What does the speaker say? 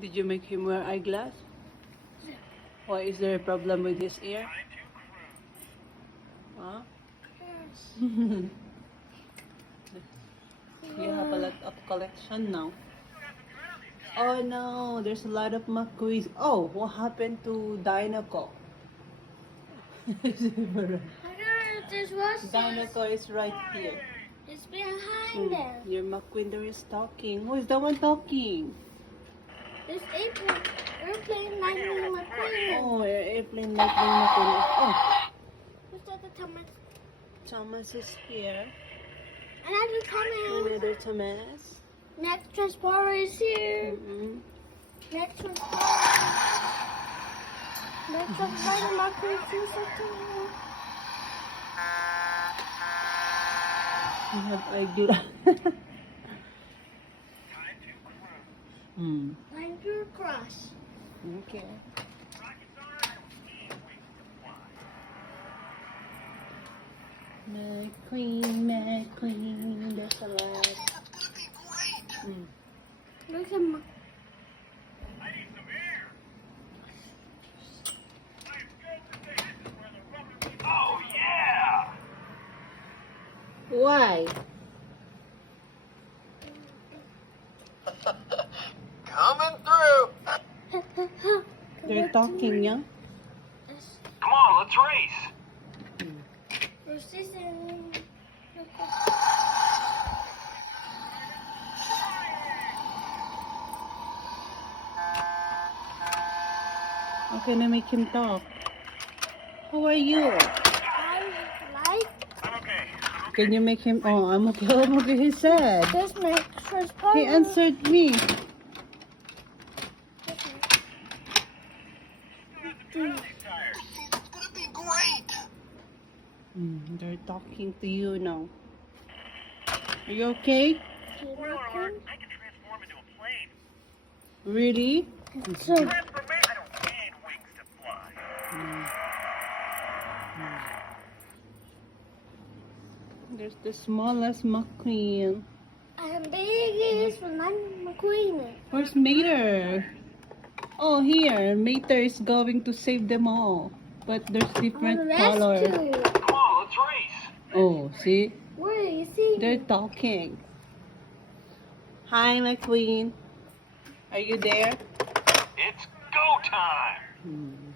Did you make him wear eyeglass? Why is there a problem with his ear? Huh? You have a lot of collection now. Oh no, there's a lot of McQueens. Oh, what happened to Dinoco? There's Russian. Dinoco is right here. It's behind them. Your McQueen there is talking. Who is the one talking? There's airplane Lightning McQueen. Oh, airplane Lightning McQueen. Oh, Who's that? The Thomas? Thomas is here. Another Thomas. Another Thomas. Next Transporter is here. Next Transporter. Next Lightning McQueen is here. You have eyeglass. Time to cross. Okay. McQueen, there's a lot. Look at my. Oh yeah! Why? Coming through. They're talking, yeah? Come on, let's race. We're season. How can I make him talk? Who are you? Like I'm okay. Can you make him? Oh, I'm okay. I'm okay. He said. this next Transporter. He answered me. It's gonna be great. They're talking to you now. Are you okay? Spoiler alert, I can transform into a plane. Really? So, Transformation. I don't need wings to fly. There's the smallest McQueen. I'm biggest for Lightning McQueen. Where's Mater? Oh, here. Mater is going to save them all. But there's different colors. Rescue. Come on, let's race. Oh, see? Where you see? They're talking. Hi, McQueen. Are you there? It's go time.